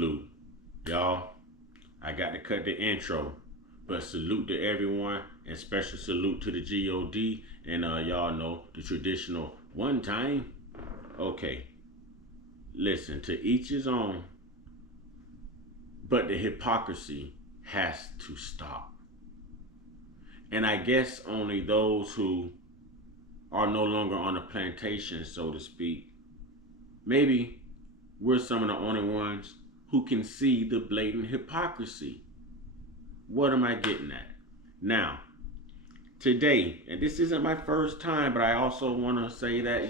salute. Y'all, I got to cut the intro, but salute to everyone and special salute to the GOD and y'all know the traditional one time. Okay, listen, to each his own, but the hypocrisy has to stop. And I guess only those who are no longer on the plantation, so to speak, maybe we're some of the only ones who can see the blatant hypocrisy. What am I getting at? Now, today, and this isn't my first time, but I also want to say that,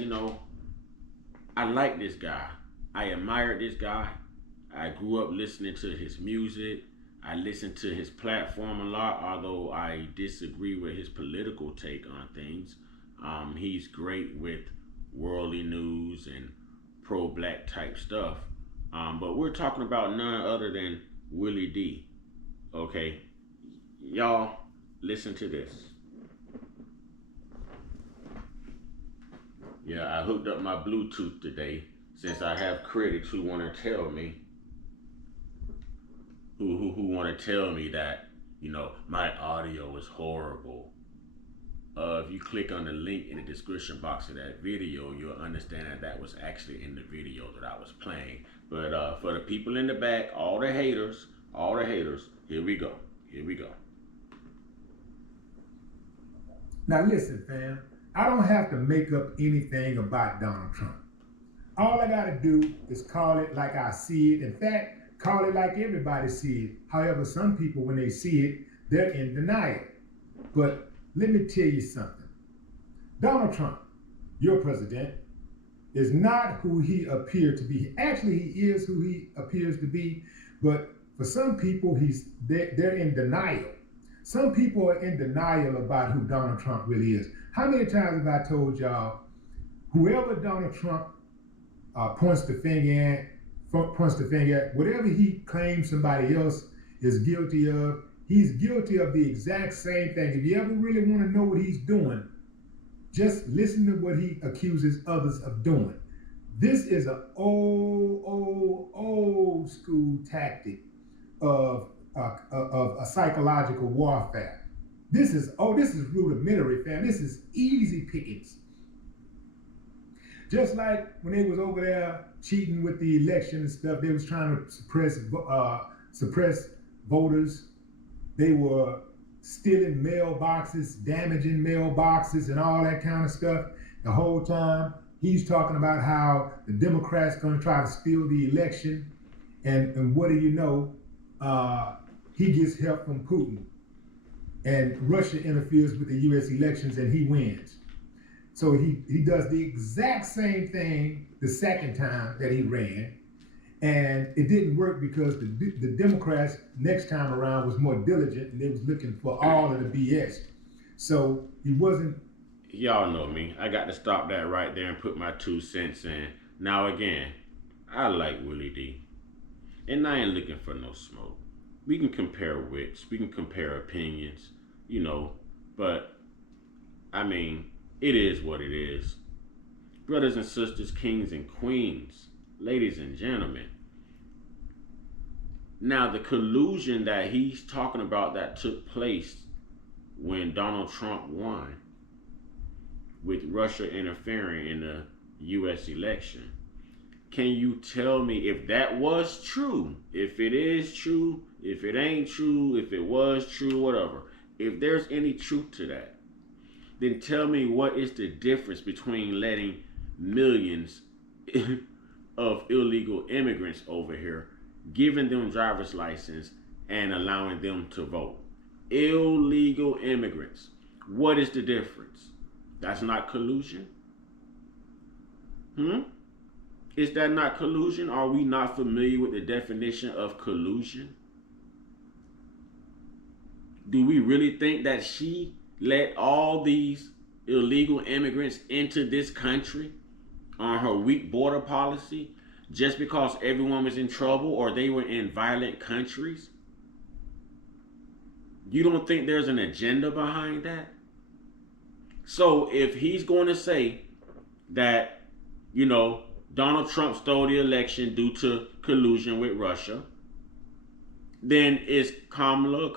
I like this guy. I admired this guy. I grew up listening to his music. I listened to his platform a lot, although I disagree with his political take on things. He's great with worldly news and pro-black type stuff. But we're talking about none other than Willie D. Okay, y'all, listen to this. Yeah, I hooked up my Bluetooth today since I have critics who want to tell me, who want to tell me that, my audio is horrible. If you click on the link in the description box of that video, you'll understand that was actually in the video that I was playing. But for the people in the back, all the haters, here we go. Now listen, fam, I don't have to make up anything about Donald Trump. All I gotta do is call it like I see it. In fact, call it like everybody sees it. However, some people, when they see it, they're in denial. But let me tell you something. Donald Trump, your president, is not who he appeared to be. Actually, he is who he appears to be, but for some people, they're in denial. Some people are in denial about who Donald Trump really is. How many times have I told y'all, whoever Donald Trump points the finger at, whatever he claims somebody else is guilty of, he's guilty of the exact same thing. If you ever really want to know what he's doing, just listen to what he accuses others of doing. This is an old school tactic of a psychological warfare. This is rudimentary, fam. This is easy pickings. Just like when they was over there cheating with the election and stuff, they was trying to suppress voters. They were stealing mailboxes, damaging mailboxes, and all that kind of stuff. The whole time he's talking about how the Democrats going to try to steal the election, and what do you know? He gets help from Putin, and Russia interferes with the U.S. elections, and he wins. So he does the exact same thing the second time that he ran, and it didn't work because the Democrats next time around was more diligent, and they was looking for all of the BS. So he wasn't. Y'all know me. I got to stop that right there and put my 2 cents in. Now again, I like Willie D, and I ain't looking for no smoke. We can compare wits, we can compare opinions, but I mean, it is what it is. Brothers and sisters, kings and queens, ladies and gentlemen. Now, the collusion that he's talking about that took place when Donald Trump won, with Russia interfering in the U.S. election. Can you tell me if that was true? If it is true, if it ain't true, if it was true, whatever. If there's any truth to that, then tell me what is the difference between letting millions of illegal immigrants over here, giving them driver's license and allowing them to vote. Illegal immigrants. What is the difference? That's not collusion? Is that not collusion? Are we not familiar with the definition of collusion? Do we really think that she let all these illegal immigrants into this country on her weak border policy just because everyone was in trouble or they were in violent countries? You don't think there's an agenda behind that? So if he's going to say that, Donald Trump stole the election due to collusion with Russia. Then is Kamala,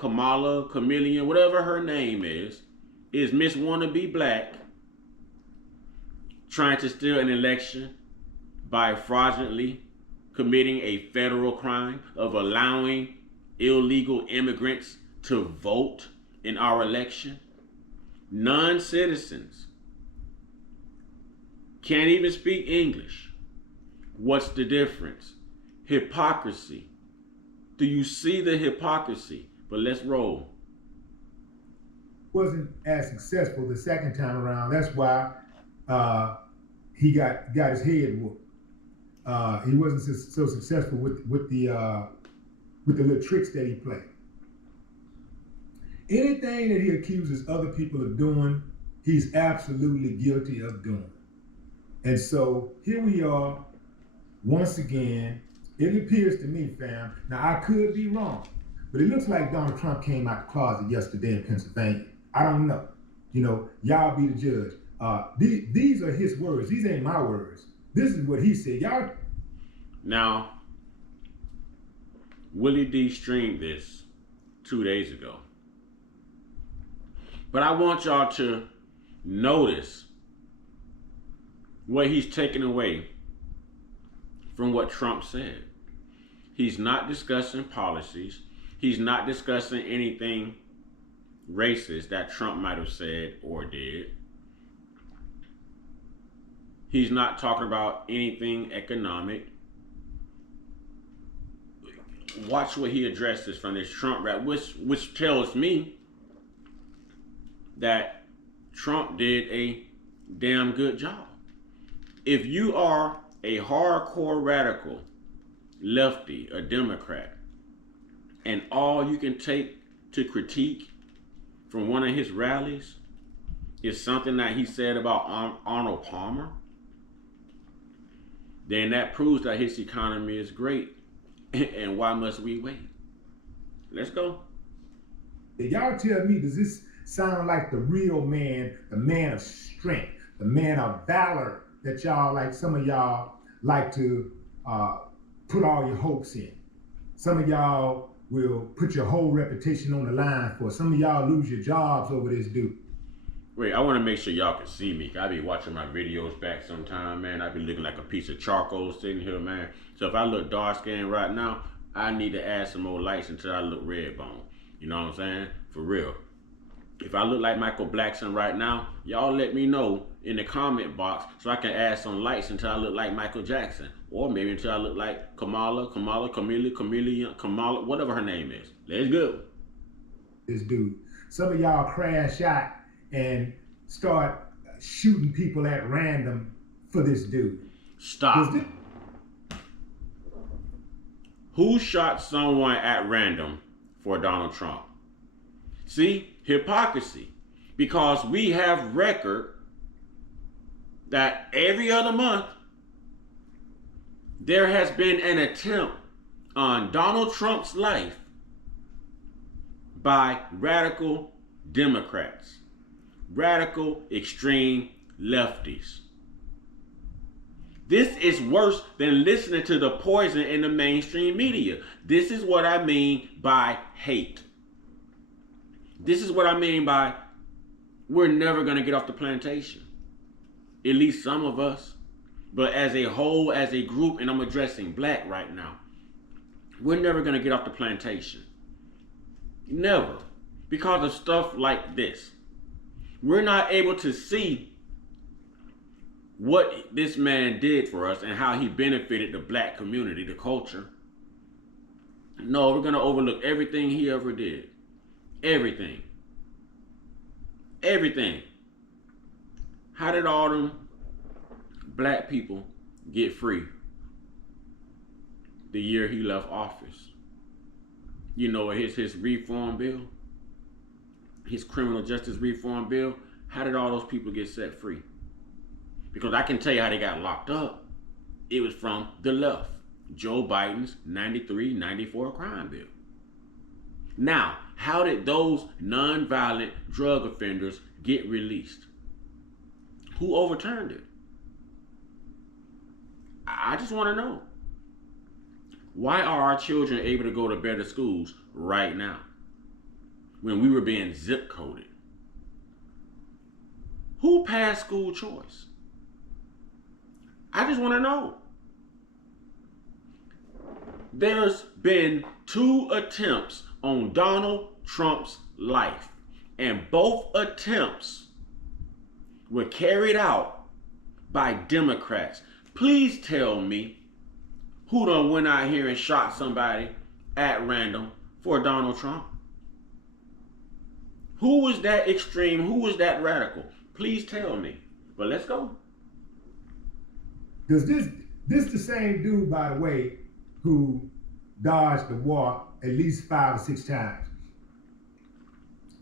Chameleon, whatever her name is Miss Wannabe Black trying to steal an election by fraudulently committing a federal crime of allowing illegal immigrants to vote in our election. Non-citizens can't even speak English. What's the difference? Hypocrisy. Do you see the hypocrisy? But let's roll. Wasn't as successful the second time around. That's why he got his head whooped. He wasn't so successful with the little tricks that he played. Anything that he accuses other people of doing, he's absolutely guilty of doing. And so here we are, once again. It appears to me, fam, now I could be wrong, but it looks like Donald Trump came out the closet yesterday in Pennsylvania. I don't know. You know, y'all be the judge. These are his words. These ain't my words. This is what he said. Y'all. Now, Willie D streamed this 2 days ago. But I want y'all to notice what he's taken away from what Trump said. He's not discussing policies. He's not discussing anything racist that Trump might have said or did. He's not talking about anything economic. Watch what he addresses from this Trump rap, which tells me that Trump did a damn good job. If you are a hardcore radical, lefty, a Democrat, and all you can take to critique from one of his rallies is something that he said about Arnold Palmer, then that proves that his economy is great. And why must we wait? Let's go. Y'all tell me, does this sound like the real man, the man of strength, the man of valor that y'all, like some of y'all like to put all your hopes in? Some of y'all will put your whole reputation on the line for. Some of y'all lose your jobs over this dude. Wait, I want to make sure y'all can see me. I be watching my videos back sometime, man. I be looking like a piece of charcoal sitting here, man. So if I look dark skinned right now, I need to add some more lights until I look red bone. You know what I'm saying? For real. If I look like Michael Blackson right now, y'all let me know in the comment box so I can add some lights until I look like Michael Jackson. Or maybe until I look like Kamala, whatever her name is. Let's go. This dude. Some of y'all crash out and start shooting people at random for this dude. Stop. Who shot someone at random for Donald Trump? See, hypocrisy. Because we have record that every other month there has been an attempt on Donald Trump's life by radical Democrats, radical extreme lefties. This is worse than listening to the poison in the mainstream media. This is what I mean by hate. This is what I mean by we're never going to get off the plantation. At least some of us. But as a whole, as a group, and I'm addressing black right now, we're never going to get off the plantation. Never. Because of stuff like this. We're not able to see what this man did for us and how he benefited the black community, the culture. No, we're going to overlook everything he ever did. Everything. Everything. How did all them black people get free the year he left office? You know, his reform bill, his criminal justice reform bill, how did all those people get set free? Because I can tell you how they got locked up. It was from the left. Joe Biden's 93, 94 crime bill. Now, how did those nonviolent drug offenders get released? Who overturned it? I just want to know. Why are our children able to go to better schools right now when we were being zip coded? Who passed school choice? I just want to know. There's been 2 attempts on Donald Trump's life, and both attempts were carried out by Democrats. Please tell me who done went out here and shot somebody at random for Donald Trump. Who was that extreme? Who was that radical? Please tell me. But let's go. Because this the same dude, by the way, who dodged the war at least 5 or 6 times.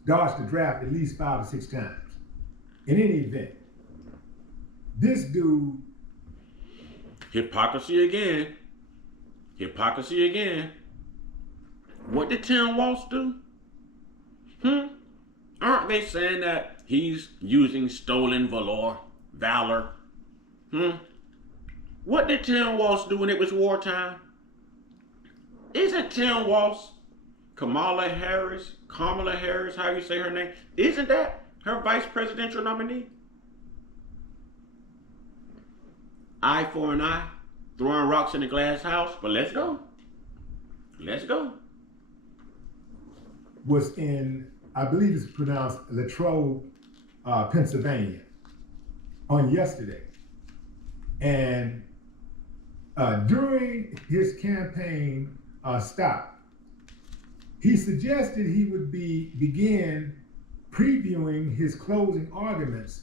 Dodged the draft at least 5 or 6 times. In any event, this dude... Hypocrisy again. Hypocrisy again. What did Tim Walz do? Aren't they saying that he's using stolen valor? What did Tim Walz do when it was wartime? Isn't Tim Walz Kamala Harris, how you say her name? Isn't that her vice presidential nominee? Eye for an eye, throwing rocks in the glass house, but let's go. Let's go. Was in, I believe it's pronounced Latrobe, Pennsylvania, on yesterday. And during his campaign stop, he suggested he would begin previewing his closing arguments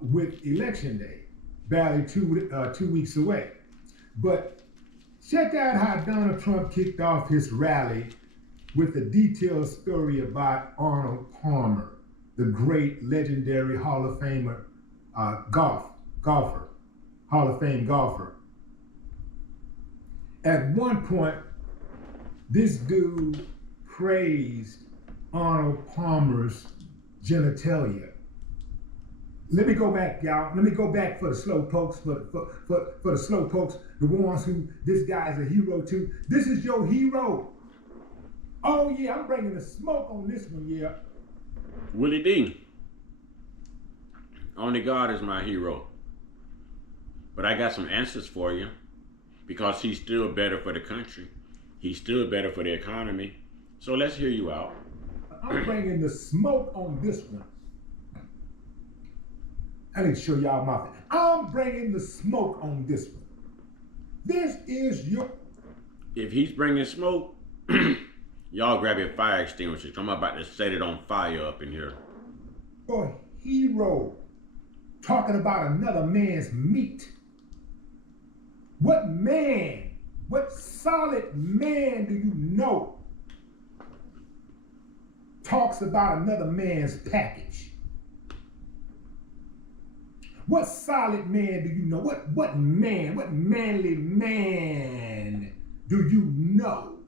with Election Day, barely 2 weeks away. But check out how Donald Trump kicked off his rally with a detailed story about Arnold Palmer, the great legendary Hall of Famer golfer, Hall of Fame golfer. At one point, this dude praised Arnold Palmer's genitalia. Let me go back, y'all. Let me go back for the slow pokes, for the slow pokes, the ones who this guy's a hero to. This is your hero. Oh yeah, I'm bringing the smoke on this one, yeah. Willie D. Only God is my hero. But I got some answers for you, because he's still better for the country. He's still better for the economy. So let's hear you out. I'm bringing the smoke on this one. I need to show y'all my thing. I'm bringing the smoke on this one. This is your... If he's bringing smoke, y'all grab your fire extinguishers. I'm about to set it on fire up in here. Your hero talking about another man's meat. What man, what solid man do you know talks about another man's package? What solid man do you know? What manly man do you know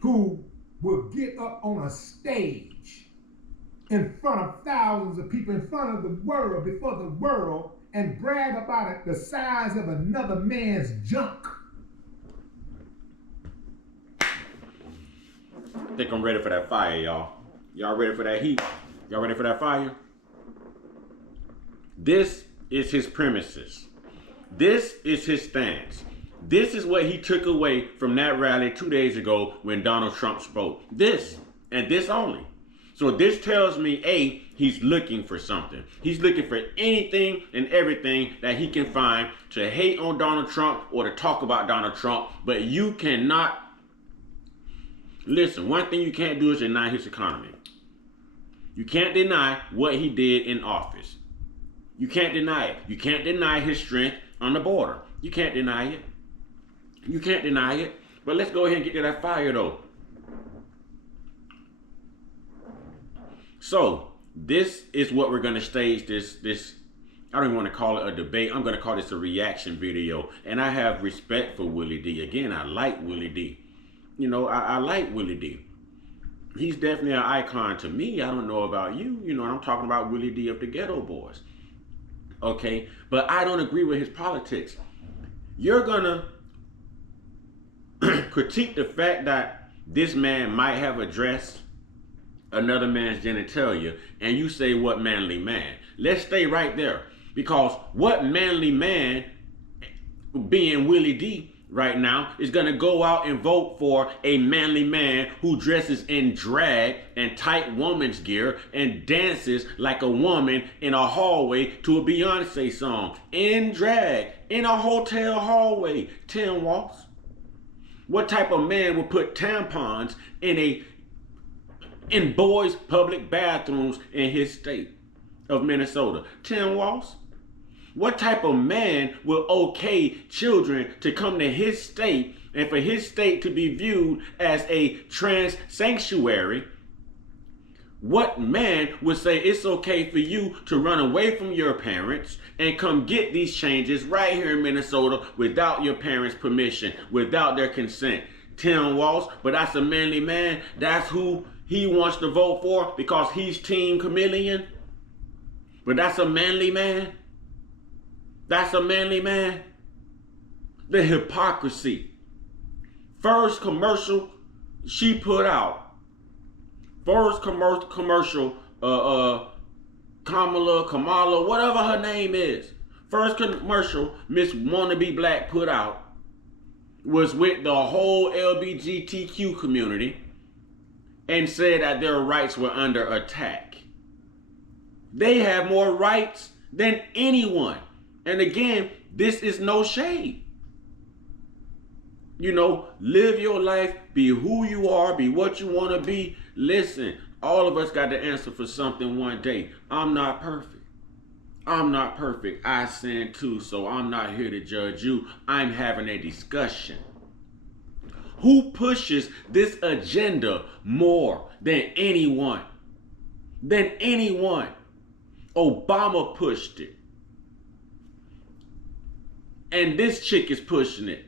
who will get up on a stage in front of thousands of people, in front of the world, before the world, and brag about it the size of another man's junk? I think I'm ready for that fire, y'all. Y'all ready for that heat? Y'all ready for that fire? This is his premises. This is his stance. This is what he took away from that rally 2 days ago when Donald Trump spoke. This, and this only. So this tells me, A, he's looking for something. He's looking for anything and everything that he can find to hate on Donald Trump or to talk about Donald Trump. But you cannot, listen, one thing you can't do is deny his economy. You can't deny what he did in office. You can't deny it. You can't deny his strength on the border. You can't deny it. You can't deny it. But let's go ahead and get to that fire though. So this is what we're going to stage this, I don't even want to call it a debate. I'm going to call this a reaction video. And I have respect for Willie D. Again, I like Willie D. You know, I like Willie D. He's definitely an icon to me. I don't know about you. You know, I'm talking about Willie D of the Ghetto Boys. Okay, but I don't agree with his politics. you're gonna critique the fact that this man might have addressed another man's genitalia, and you say, what manly man? Let's stay right there, because what manly man, being Willie D right now, is going to go out and vote for a manly man who dresses in drag and tight woman's gear and dances like a woman in a hallway to a Beyonce song, in drag, in a hotel hallway? Tim Walsh. What type of man would put tampons in boys' public bathrooms in his state of Minnesota? Tim Walsh. What type of man will okay children to come to his state and for his state to be viewed as a trans sanctuary? What man would say it's okay for you to run away from your parents and come get these changes right here in Minnesota without your parents' permission, without their consent? Tim Walsh. But that's a manly man. That's who he wants to vote for because he's Team Chameleon. But that's a manly man. That's a manly man. The hypocrisy. First commercial she put out. First commercial, Kamala, whatever her name is. First commercial Miss Wannabe Black put out was with the whole LGBTQ community and said that their rights were under attack. They have more rights than anyone. And again, this is no shade. You know, live your life, be who you are, be what you want to be. Listen, all of us got to answer for something one day. I'm not perfect. I'm not perfect. I sin too, so I'm not here to judge you. I'm having a discussion. Who pushes this agenda more than anyone? Than anyone. Obama pushed it. And this chick is pushing it.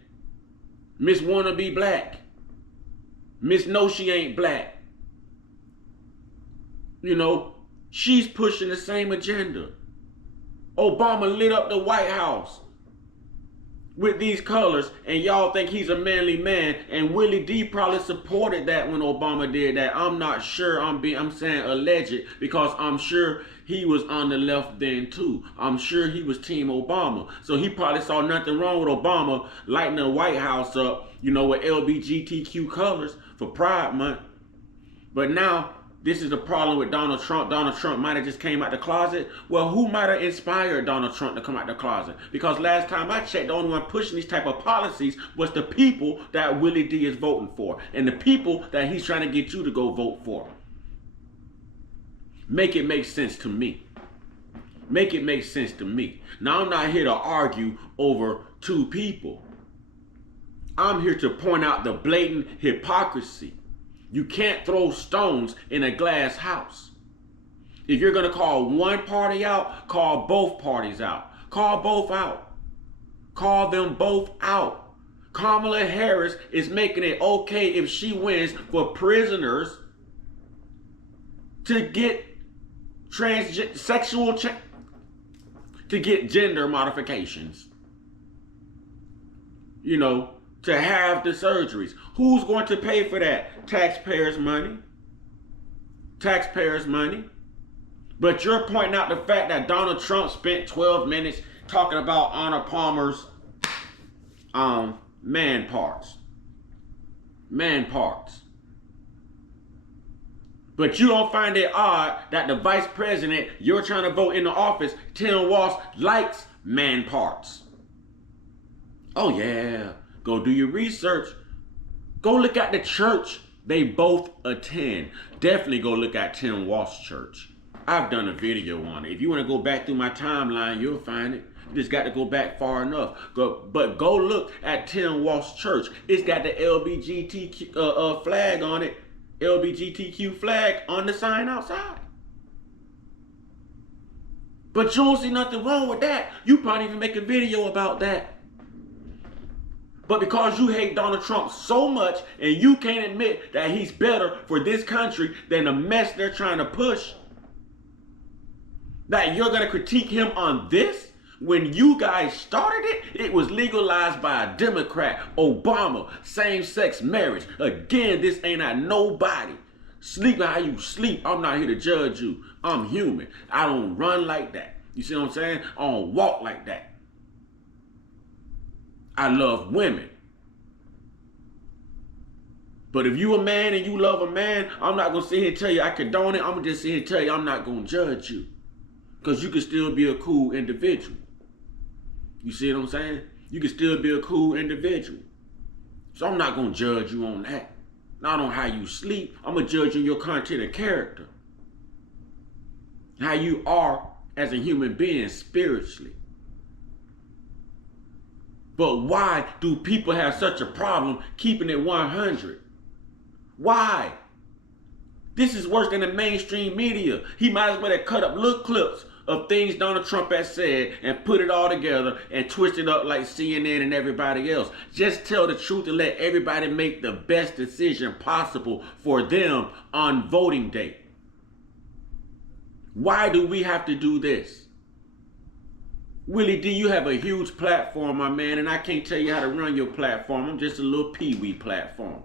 Miss Wannabe Black. Miss No She Ain't Black. You know, she's pushing the same agenda. Obama lit up the White House with these colors, and y'all think he's a manly man, and Willie D probably supported that when Obama did that. I'm not sure. I'm saying alleged, because I'm sure he was on the left then too. I'm sure he was Team Obama. So he probably saw nothing wrong with Obama lighting the White House up, you know, with LGBTQ colors for Pride Month. But now, this is the problem with Donald Trump. Donald Trump might have just came out the closet. Well, who might have inspired Donald Trump to come out the closet? Because last time I checked, the only one pushing these type of policies was the people that Willie D is voting for, and the people that he's trying to get you to go vote for. Make it make sense to me. Make it make sense to me. Now, I'm not here to argue over two people. I'm here to point out the blatant hypocrisy. You can't throw stones in a glass house. If you're going to call one party out, call both parties out. Call both out. Call them both out. Kamala Harris is making it okay if she wins for prisoners to get to get gender modifications. You know, to have the surgeries. Who's going to pay for that? Taxpayers' money. Taxpayers' money. But you're pointing out the fact that Donald Trump spent 12 minutes talking about Honor Palmer's man parts. Man parts. But you don't find it odd that the vice president you're trying to vote in the office, Tim Walsh, likes man parts. Oh yeah. Go do your research. Go look at the church they both attend. Definitely go look at Tim Walsh's church. I've done a video on it. If you want to go back through my timeline, you'll find it. You just got to go back far enough. But go look at Tim Walsh's church. It's got the LGBTQ flag on it. LGBTQ flag on the sign outside. But you don't see nothing wrong with that. You probably even make a video about that. But because you hate Donald Trump so much and you can't admit that he's better for this country than the mess they're trying to push, that you're going to critique him on this When you guys started it, it was legalized by a Democrat, Obama, same-sex marriage. Again, this ain't at nobody. Sleep how you sleep. I'm not here to judge you. I'm human. I don't run like that. You see what I'm saying? I don't walk like that. I love women. But if you a man and you love a man, I'm not going to sit here and tell you I condone it. I'm going to just sit here and tell you I'm not going to judge you. Because you can still be a cool individual. You see what I'm saying? You can still be a cool individual. So I'm not going to judge you on that. Not on how you sleep. I'm going to judge you on your content and character. How you are as a human being spiritually. But why do people have such a problem keeping it 100? Why? This is worse than the mainstream media. He might as well have cut up little clips of things Donald Trump has said and put it all together and twist it up like CNN and everybody else. Just tell the truth and let everybody make the best decision possible for them on voting day. Why do we have to do this? Willie D, you have a huge platform, my man, and I can't tell you how to run your platform. I'm just a little pee-wee platform.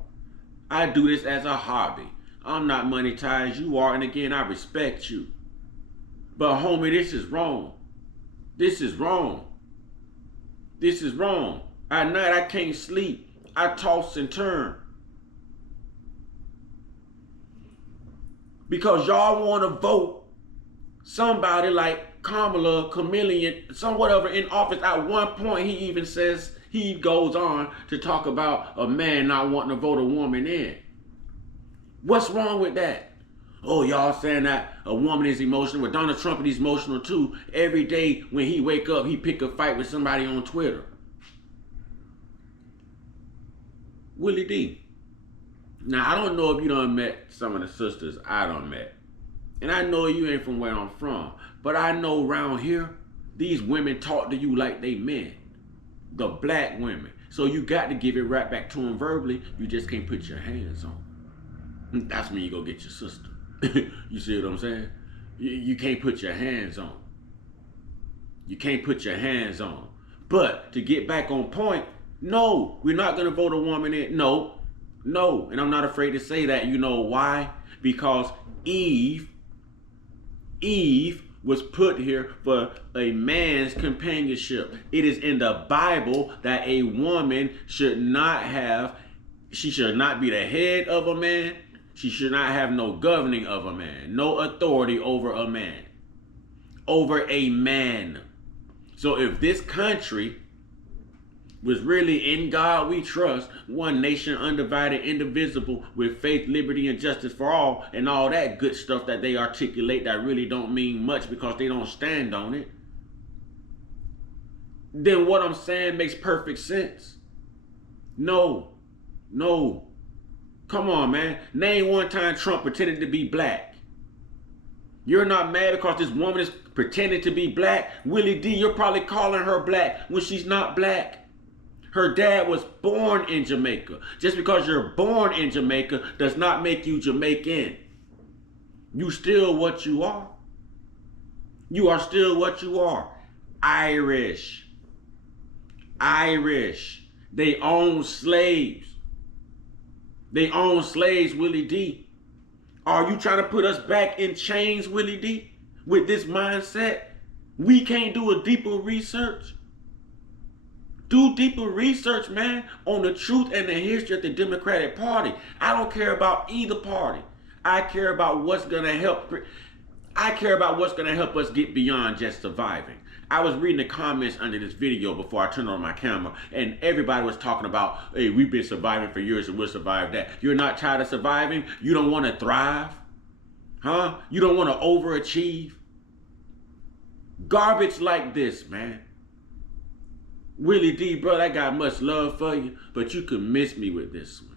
I do this as a hobby. I'm not monetized, you are, and again, I respect you. But homie, this is wrong. This is wrong. This is wrong. At night, I can't sleep. I toss and turn. Because y'all want to vote somebody like Kamala, Chameleon, some whatever in office. At one point, he even says, he goes on to talk about a man not wanting to vote a woman in. What's wrong with that? Oh, y'all saying that a woman is emotional. Well, Donald Trump is emotional too. Every day when he wake up, he pick a fight with somebody on Twitter. Willie D. Now, I don't know if you done met some of the sisters I done met. And I know you ain't from where I'm from. But I know around here, these women talk to you like they men. The black women. So you got to give it right back to them verbally. You just can't put your hands on. That's when you go get your sister. You see what I'm saying? You can't put your hands on. You can't put your hands on. But to get back on point, no, we're not going to vote a woman in. No. And I'm not afraid to say that. You know why? Because Eve was put here for a man's companionship. It is in the Bible that a woman should not be the head of a man. She should not have no governing of a man, no authority over a man. So if this country was really in God we trust, one nation undivided, indivisible, with faith, liberty, and justice for all, and all that good stuff that they articulate that really don't mean much because they don't stand on it, then what I'm saying makes perfect sense. No. Come on, man. Name one time Trump pretended to be black. You're not mad because this woman is pretending to be black? Willie D, you're probably calling her black when she's not black. Her dad was born in Jamaica. Just because you're born in Jamaica does not make you Jamaican. You still what you are. You are still what you are. Irish. They own slaves. Willie D. Are you trying to put us back in chains, Willie D? With this mindset? We can't do a deeper research? Do deeper research, man, on the truth and the history of the Democratic Party. I don't care about either party. I care about what's going to help. I care about what's going to help us get beyond just surviving. I was reading the comments under this video before I turned on my camera, and everybody was talking about, hey, we've been surviving for years and we'll survive that. You're not tired of surviving? You don't want to thrive? Huh? You don't want to overachieve? Garbage like this, man. Willie D, bro, I got much love for you, but you could miss me with this one.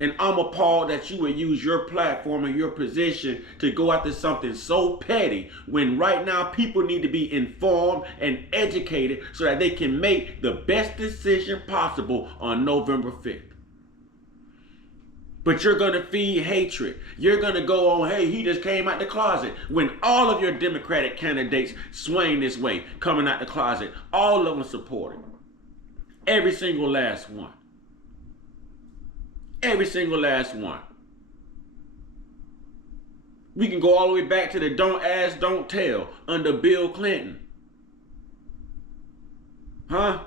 And I'm appalled that you would use your platform and your position to go after something so petty when right now people need to be informed and educated so that they can make the best decision possible on November 5th. But you're going to feed hatred. You're going to go on, hey, he just came out the closet. When all of your Democratic candidates swing this way, coming out the closet, all of them supported. Every single last one. Every single last one. We can go all the way back to the don't ask, don't tell under Bill Clinton. Huh?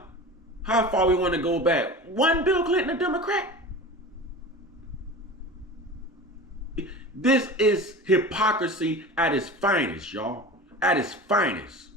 How far we want to go back? Wasn't Bill Clinton a Democrat? This is hypocrisy at its finest, y'all. At its finest.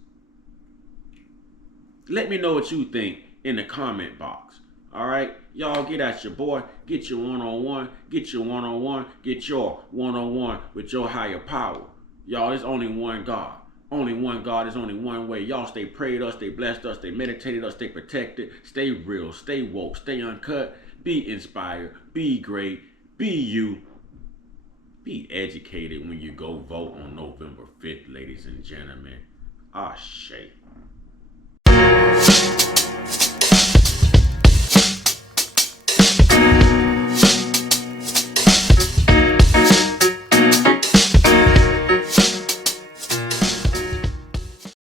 Let me know what you think in the comment box. All right? Y'all get at your boy. Get your one-on-one. Get your one-on-one. Get your one-on-one with your higher power. Y'all, there's only one God. Only one God. There's only one way. Y'all stay prayed us, stay blessed us, stay meditated us, stay protected, stay real, stay woke, stay uncut, be inspired, be great, be you. Be educated when you go vote on November 5th, ladies and gentlemen. Ah, shit.